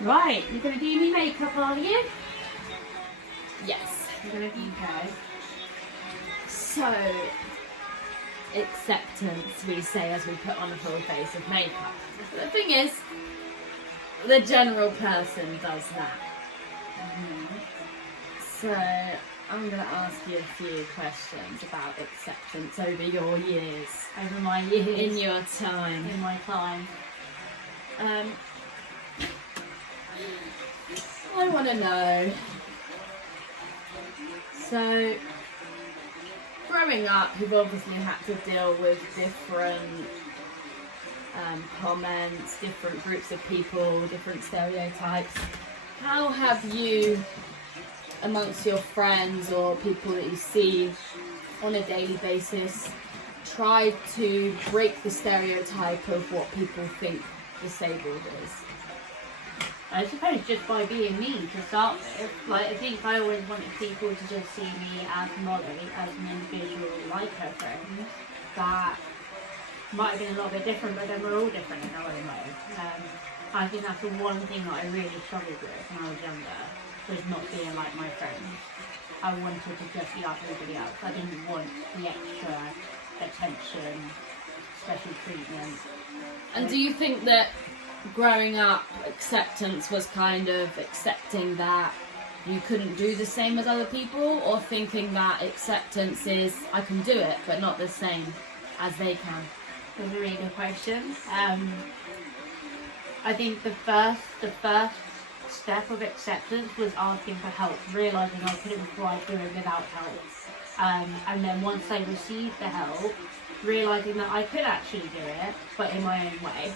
Right, you're going to do me makeup, are you? Yes. You're going to do okay. So, acceptance, we say as we put on a full face of makeup. The thing is, the general person does that. So, I'm going to ask you a few questions about acceptance over your years. Over my years. In your time. In my time. I want to know. So, growing up, you've obviously had to deal with different comments, different groups of people, different stereotypes. How have you, amongst your friends or people that you see on a daily basis, tried to break the stereotype of what people think disabled is? I suppose just by being me to start with. Like, I think I always wanted people to just see me as Molly, as an individual like her friends. That might have been a little bit different, but then we're all different in our own way. I think that's the one thing that I really struggled with when I was younger, was not being like my friends. I wanted to just be like everybody else. I didn't want the extra attention, special treatment. And do you think that growing up, acceptance was kind of accepting that you couldn't do the same as other people, or thinking that acceptance is I can do it but not the same as they can? That's a really good question. I think the first step of acceptance was asking for help, realising I couldn't quite do it without help. And then once I received the help, realising that I could actually do it, but in my own way.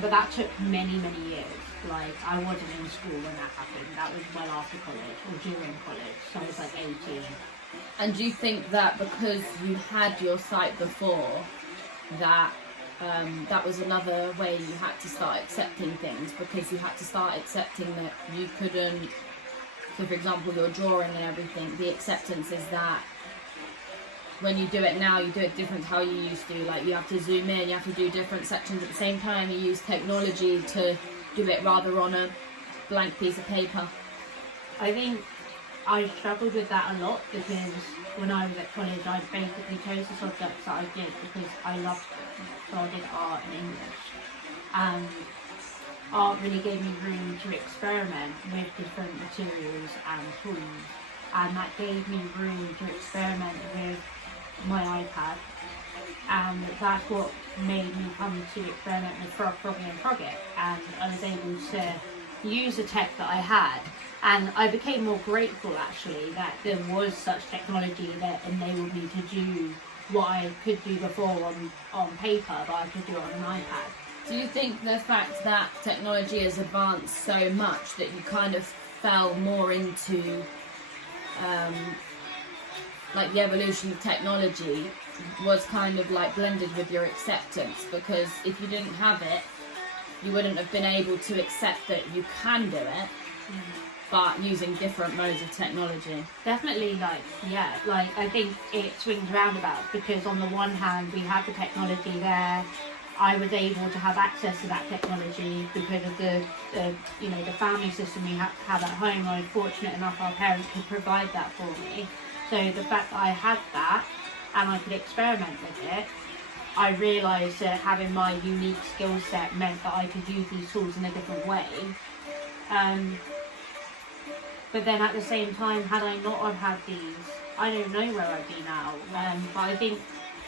But that took many, many years. Like, I wasn't in school when that happened. That was well after college, or during college, so I was like 18. And do you think that because you had your sight before, that that was another way you had to start accepting things, because you had to start accepting that you couldn't, so for example your drawing and everything, the acceptance is that when you do it now, you do it different to how you used to. Like, you have to zoom in, you have to do different sections at the same time, you use technology to do it rather on a blank piece of paper. I think I struggled with that a lot, because when I was at college I basically chose the subjects that I did because I loved them. So I did art and English. And art really gave me room to experiment with different materials and tools. And that gave me room to experiment with my iPad, and that's what made me come to experiment with Froggy and Frogget, and I was able to use the tech that I had, and I became more grateful actually that there was such technology that enabled me to do what I could do before on paper, but I could do it on an iPad. Do you think the fact that technology has advanced so much that you kind of fell more into like the evolution of technology was kind of like blended with your acceptance? Because if you didn't have it, you wouldn't have been able to accept that you can do it, but using different modes of technology. Definitely, like I think it swings roundabouts, because on the one hand we have the technology there. I was able to have access to that technology because of the family system we have at home. I was fortunate enough our parents could provide that for me. So the fact that I had that and I could experiment with it, I realised that having my unique skill set meant that I could use these tools in a different way. But then at the same time, had I not have had these, I don't know where I'd be now. But I think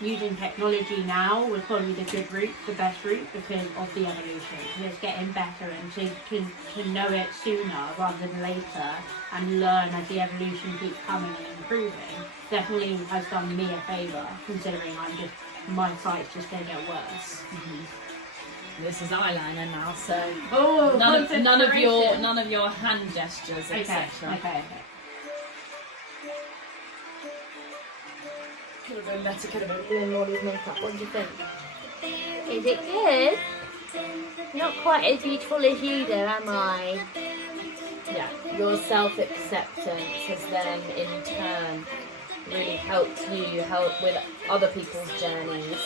using technology now was probably the good route, the best route, because of the evolution. It's getting better, and to know it sooner rather than later and learn as the evolution keeps coming and improving definitely has done me a favour, considering my sight's just going to get worse. This is eyeliner now, so none of your hand gestures, etc. Okay. Could have been better, could have been doing Molly's makeup. What do you think? Is it good? Not quite as beautiful as you do, am I? Yeah, your self-acceptance has then in turn really helped you help with other people's journeys.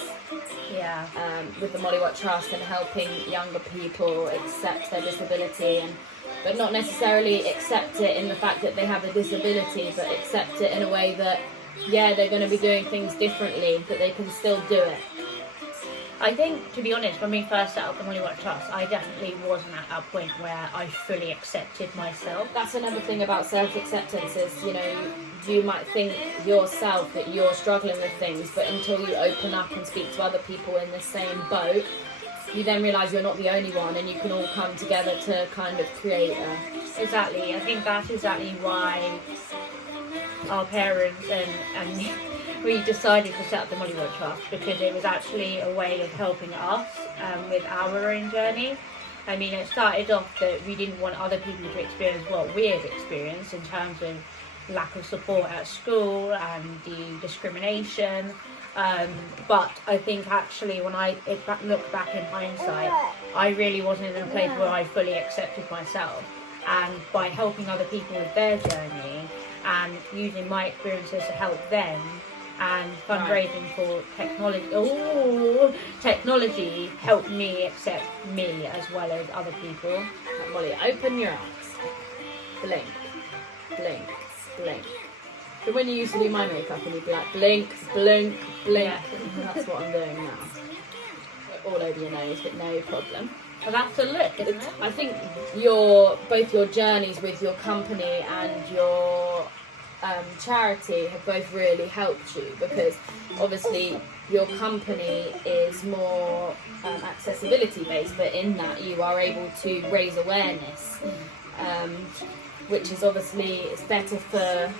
Yeah. With the Molly Watt Trust and helping younger people accept their disability, but not necessarily accept it in the fact that they have a disability, but accept it in a way that, yeah, they're going to be doing things differently, but they can still do it. I think, to be honest, when we first set up the Molly Watt Trust, I definitely wasn't at that point where I fully accepted myself. That's another thing about self-acceptance is, you might think yourself that you're struggling with things, but until you open up and speak to other people in the same boat, you then realise you're not the only one, and you can all come together to kind of create a... Exactly. I think that's exactly why our parents and we decided to set up the Molly Watt Trust, because it was actually a way of helping us with our own journey. I mean, it started off that we didn't want other people to experience what we had experienced in terms of lack of support at school and the discrimination. But I think actually when I look back in hindsight, I really wasn't in a place where I fully accepted myself. And by helping other people with their journey and using my experiences to help them, and fundraising for technology helped me accept me as well as other people. Like, Molly, open your eyes. Blink, blink, blink. So when you used to do my makeup and you'd be like, blink, blink, blink. Yeah. That's what I'm doing now. All over your nose, but no problem. Well, that's a look, isn't it? I think both your journeys with your company and your charity have both really helped you, because obviously your company is more accessibility based, but in that you are able to raise awareness, which is obviously, it's better for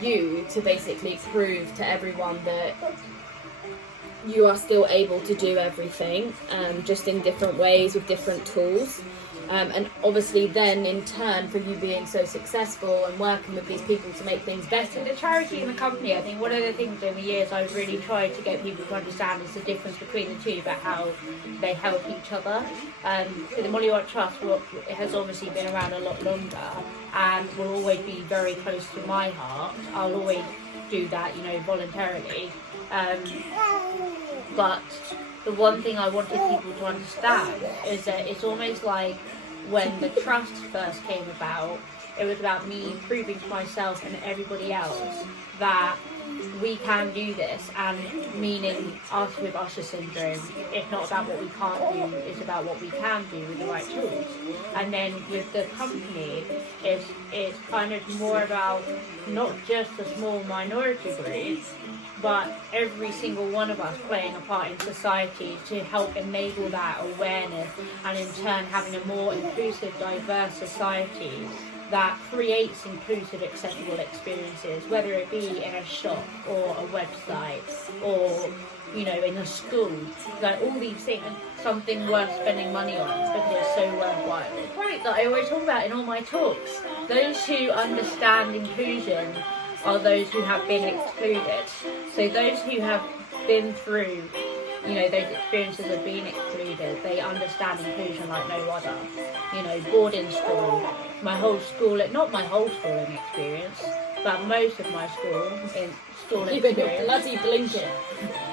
you to basically prove to everyone that you are still able to do everything, just in different ways with different tools. And obviously then in turn, for you being so successful and working with these people to make things better. The charity and the company, I think one of the things over the years I've really tried to get people to understand is the difference between the two, but how they help each other. So the Molly Watt Trust it has obviously been around a lot longer and will always be very close to my heart. I'll always do that, voluntarily. But the one thing I wanted people to understand is that it's almost like when the trust first came about, it was about me proving to myself and everybody else that we can do this, and meaning us with Usher syndrome, it's not about what we can't do, it's about what we can do with the right tools. And then with the company, it's kind of more about not just a small minority group, but every single one of us playing a part in society to help enable that awareness, and in turn having a more inclusive, diverse society that creates inclusive, accessible experiences, whether it be in a shop or a website or, in a school. Like all these things, something worth spending money on because it's so worthwhile. The point that I always talk about in all my talks, those who understand inclusion are those who have been excluded. So those who have been through, those experiences of being excluded, they understand inclusion like no other. Boarding school, my whole schooling, not my whole schooling experience, but most of my schooling You've been bloody blinking.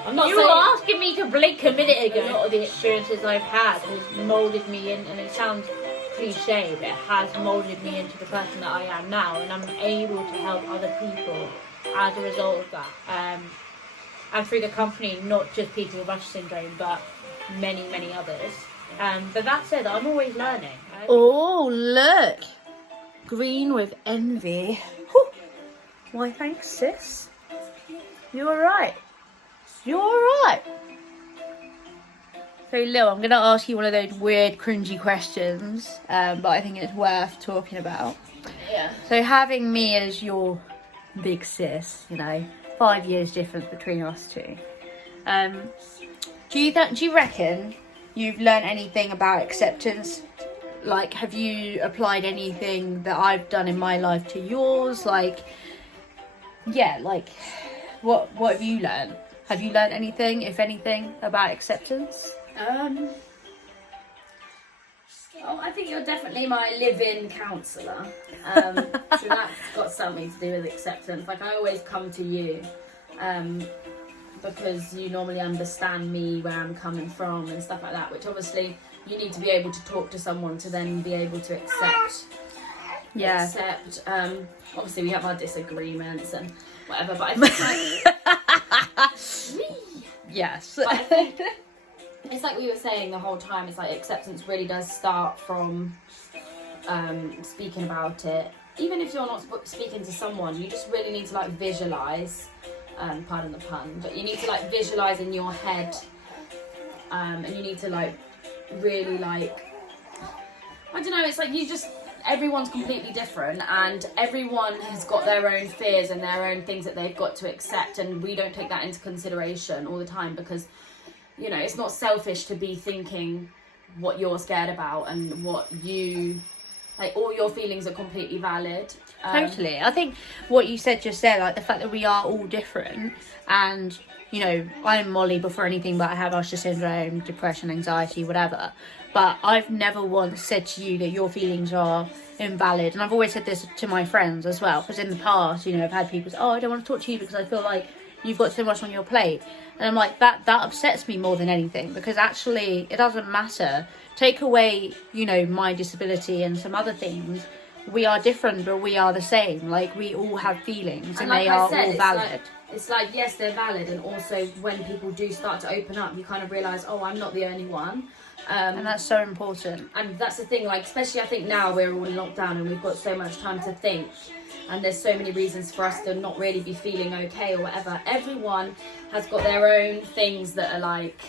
I'm not You saying... were asking me to blink a minute ago. A lot of the experiences I've had has moulded me in, and it sounds cliche, but it has moulded me into the person that I am now, and I'm able to help other people as a result of that. And through the company, not just people with Usher syndrome, but many, many others. But that said, I'm always learning. Oh, look. Green with envy. Whew. Why, thanks, sis. You alright? You alright? So, Lil, I'm going to ask you one of those weird, cringy questions, but I think it's worth talking about. Yeah. So, having me as your big sis, 5 years difference between us two. Do you reckon you've learned anything about acceptance? Like, have you applied anything that I've done in my life to yours? What have you learned? Have you learned anything, if anything, about acceptance? Oh, I think you're definitely my live-in counsellor. So that's got something to do with acceptance. Like, I always come to you because you normally understand me, where I'm coming from and stuff like that, which obviously you need to be able to talk to someone to then be able to accept. Yeah. Obviously we have our disagreements and whatever, but I think Yes. but I think it's like we were saying the whole time, it's like acceptance really does start from speaking about it. Even if you're not speaking to someone, you just really need to like visualize, pardon the pun, but you need to like visualize in your head, and you need to like really like, I don't know, it's like everyone's completely different, and everyone has got their own fears and their own things that they've got to accept, and we don't take that into consideration all the time, because you know, it's not selfish to be thinking what you're scared about, and what you like, all your feelings are completely valid. Totally. I think what you said just there, like the fact that we are all different, and you know, I'm Molly before anything, but I have Usher syndrome, depression, anxiety, whatever. But I've never once said to you that your feelings are invalid. And I've always said this to my friends as well, because in the past, you know, I've had people say, oh, I don't want to talk to you because I feel like you've got so much on your plate. And I'm like, that upsets me more than anything, because actually it doesn't matter. Take away, you know, my disability and some other things. We are different, but we are the same. Like, we all have feelings, and like they are all valid. It's like, yes, they're valid, and also when people do start to open up, you kind of realise, oh, I'm not the only one. And that's so important. And that's the thing, like, especially I think now we're all in lockdown and we've got so much time to think, and there's so many reasons for us to not really be feeling okay or whatever. Everyone has got their own things that are like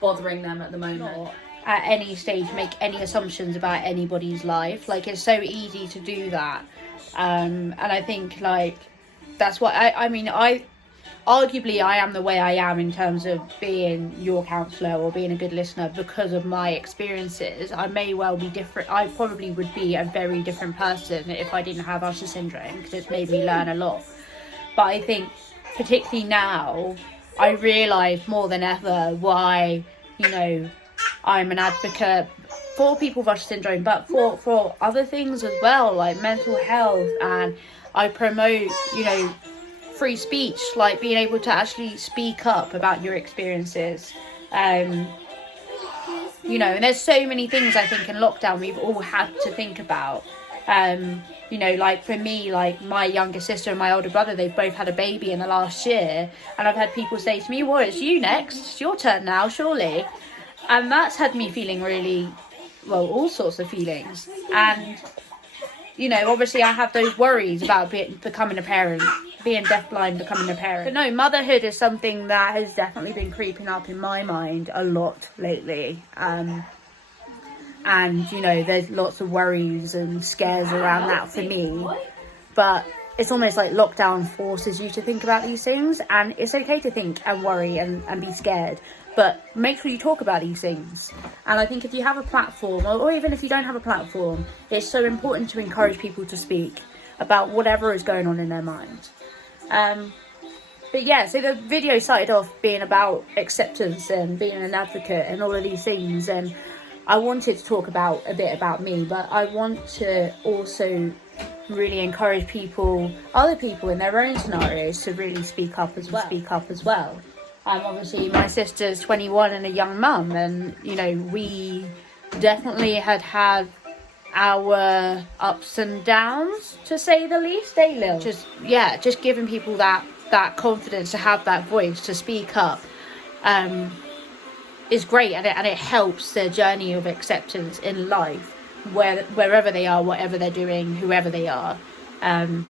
bothering them at the moment. At any stage make any assumptions about anybody's life. Like, it's so easy to do that. And I think like that's what I mean, arguably I am the way I am in terms of being your counsellor or being a good listener because of my experiences. I may well be different. I probably would be a very different person if I didn't have Usher syndrome, because it's made me learn a lot. But I think particularly now I realise more than ever why, you know, I'm an advocate for people with Usher syndrome, but for other things as well, like mental health, and I promote, you know, free speech, like being able to actually speak up about your experiences. You know, and there's so many things I think in lockdown we've all had to think about. You know, like for me, like my younger sister and my older brother, they've both had a baby in the last year, and I've had people say to me, well, it's you next, it's your turn now, surely. And that's had me feeling really, well, all sorts of feelings. And, you know, obviously I have those worries about becoming a parent, being deafblind, becoming a parent. But no, motherhood is something that has definitely been creeping up in my mind a lot lately. And, you know, there's lots of worries and scares around that for me. But it's almost like lockdown forces you to think about these things. And it's okay to think and worry and be scared. But make sure you talk about these things. And I think if you have a platform, or even if you don't have a platform, it's so important to encourage people to speak about whatever is going on in their mind. But yeah, so the video started off being about acceptance and being an advocate and all of these things. And I wanted to talk about a bit about me, but I want to also really encourage people, other people in their own scenarios, to really speak up as well. Obviously my sister's 21 and a young mum, and you know, we definitely had our ups and downs, to say the least. Just giving people that confidence to have that voice to speak up is great, and it helps their journey of acceptance in life, wherever they are, whatever they're doing, whoever they are.